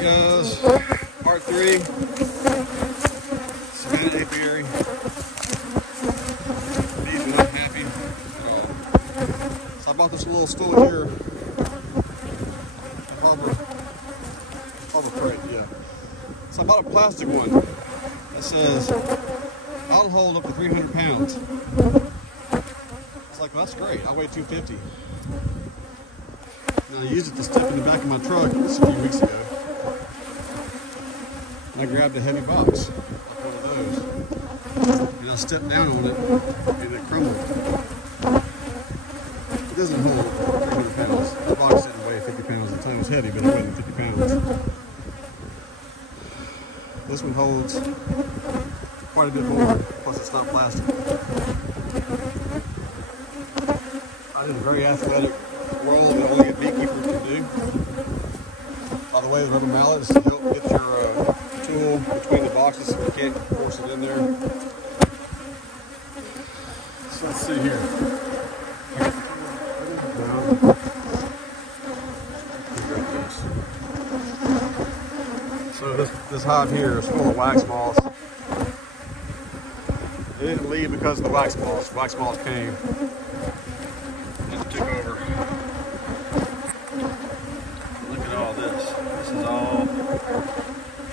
Alright guys, part 3, Savannah Apiary. Bees are not happy at all. So I bought this little stool here, Harbor Freight, yeah. So I bought a plastic one that says, I'll hold up to 300 pounds. It's like, well, that's great, I weigh 250. And I used it to stick in the back of my truck a few weeks ago. I grabbed a heavy box, like one of those, and I stepped down on it, and it crumbled. It doesn't hold 300 pounds. The box didn't weigh 50 pounds. The time was heavy, but it weighed 50 pounds. This one holds quite a bit more, plus it's not plastic. I did a very athletic roll that only a beekeeper can do. By the way, the rubber mallet is to help get your tool between the boxes so you can't force it in there. So let's see here. So this hive here is full of wax moths. They didn't leave because of the wax moths. Wax moths came and took over. Look at all this. This is all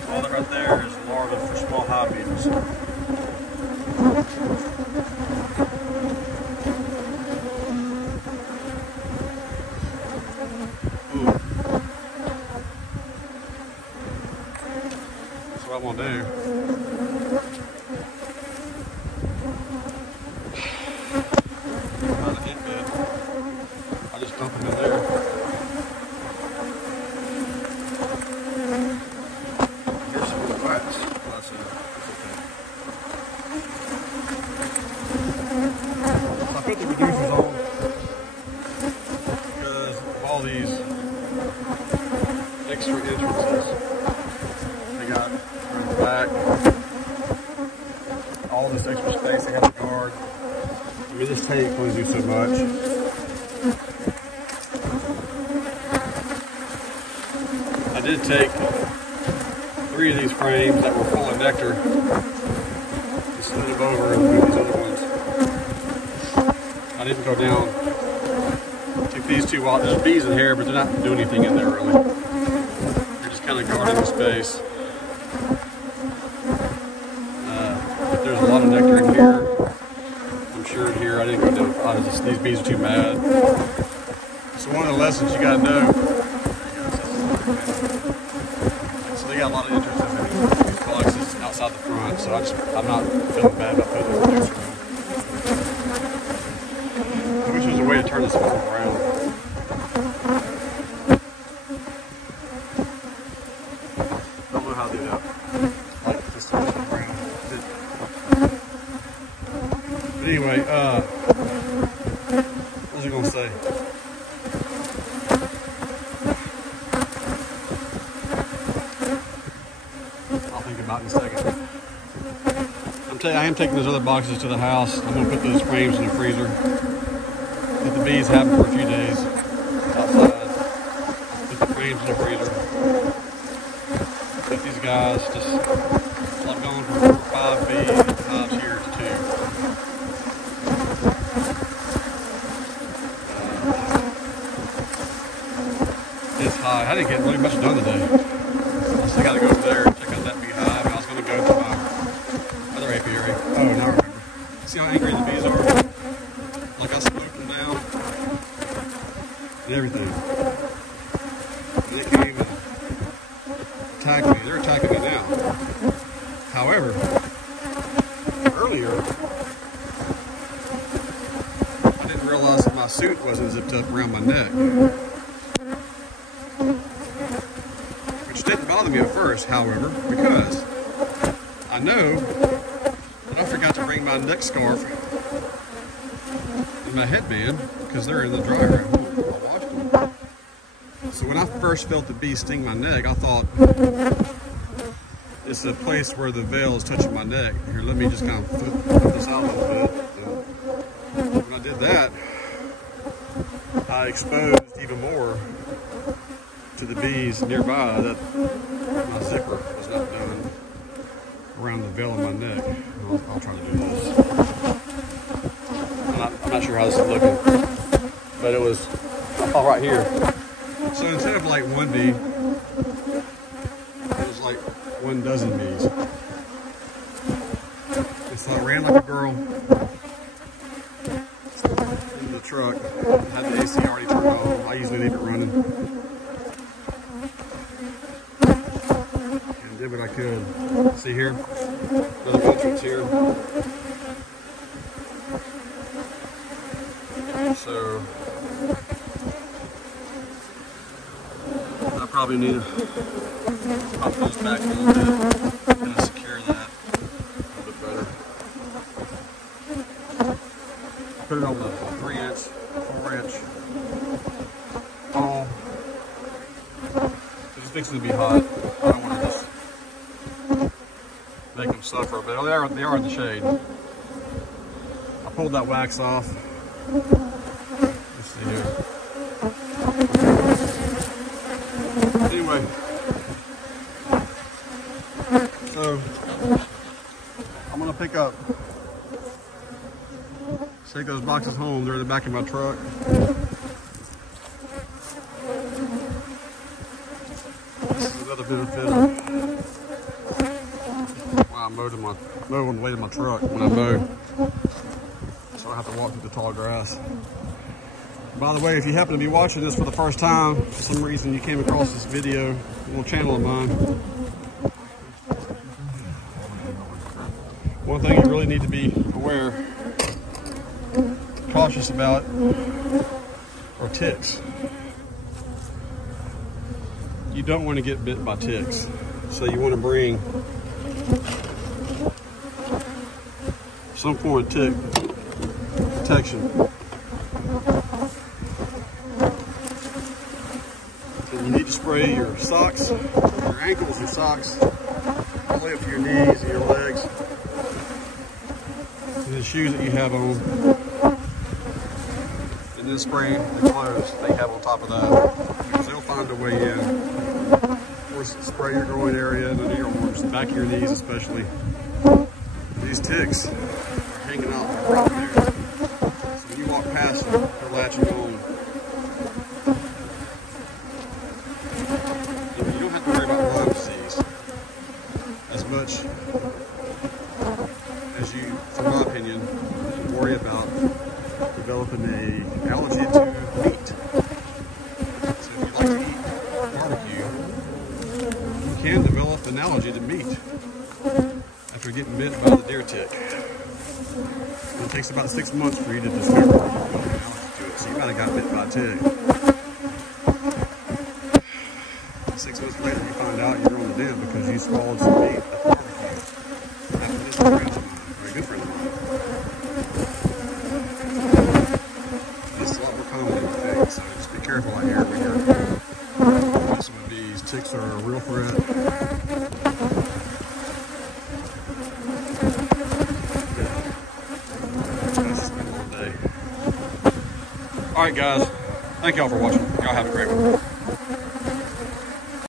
that right there is larvae for small hive beetles. So what I'm gonna do, I just dump them in there. Here's some more wax. That's okay. So I put the reducers on because of all these extra entrances. They got in the back, all this extra space they have to guard. I mean, this tape only do so much. I did take 3 of these frames that were full of nectar and slid them over and move these other ones. I didn't go down. Took these 2 out. There's bees in here, but they're not doing anything in there really. They're just kind of guarding the space. But there's a lot of nectar in here. I'm sure in here. I didn't go down. These bees are too mad. So one of the lessons you gotta know. So they got a lot of interest in these boxes outside the front. So I'm not feeling bad about putting the reducer on. I wish there was a way to turn this all around. Don't know how to do that. Like just turn it around. But anyway, what was I gonna say? I'll think about it in a second. I am taking those other boxes to the house. I'm gonna put those frames in the freezer. Let the bees have them for a few days outside. Put the frames in the freezer. Put these guys just, I'm going from 4 or 5 bee hives here to 2. It's high. I didn't get really much done today. I still got to go over there and check out that beehive. I was going to go to my other apiary. Oh, now I remember. See how angry the bees are? Like I smoked them down and everything. And they came and attacked me. They're attacking me now. However, earlier, I didn't realize that my suit wasn't zipped up around my neck. Which didn't bother me at first, however, because I know that I forgot to bring my neck scarf and my headband because they're in the dryer at home. I washed them. So when I first felt the bee sting my neck, I thought, it's a place where the veil is touching my neck. Here, let me just kind of flip this out a little bit. And when I did that, I exposed even more to the bees nearby that my zipper was not done around the veil of my neck. I'll try to do this. I'm not sure how this is looking, but it was right here. So instead of like one bee, it was like 1 dozen bees. And so I ran like a girl into the truck, had the AC already turned on. I usually leave it running. And did what I could. See here? Another entrance here. So I probably need to pop those back a little bit and secure that a little bit better. Put it on the 3-inch, 4-inch pole. It's fixing to be hot. I don't want to just make them suffer, but they are in the shade. I pulled that wax off. Let's see here. Anyway, so I'm gonna take those boxes home. They're in the back of my truck. This is another benefit of why I mow on the way to my truck when I mow, so I have to walk through the tall grass. By the way, if you happen to be watching this for the first time, for some reason you came across this video, a little channel of mine, one thing you really need to be cautious about are ticks. You don't want to get bit by ticks, so you want to bring some form of tick protection. You need to spray your socks, your ankles and socks, all the way up to your knees and your legs, and the shoes that you have on, and then spray the clothes they have on top of that, because they'll find a way in. Of course, spray your groin area and under your arms, the back of your knees especially. These ticks are hanging out right there, so when you walk past them, they're latching on. Much as you, from my opinion, worry about developing an allergy to meat. So if you like to eat barbecue, you can develop an allergy to meat after getting bit by the deer tick. And it takes about 6 months for you to discover an allergy to it, so you might have got bit by a tick. 6 months later, you find out you're on the den because you swallowed some meat at the barbecue. This is a friend of mine, a very good friend of mine. It's a lot more common than you think, so just be careful out here when you're messing with bees. Ticks are a real threat. That's been a long day. Alright guys, thank y'all for watching. Y'all have a great one.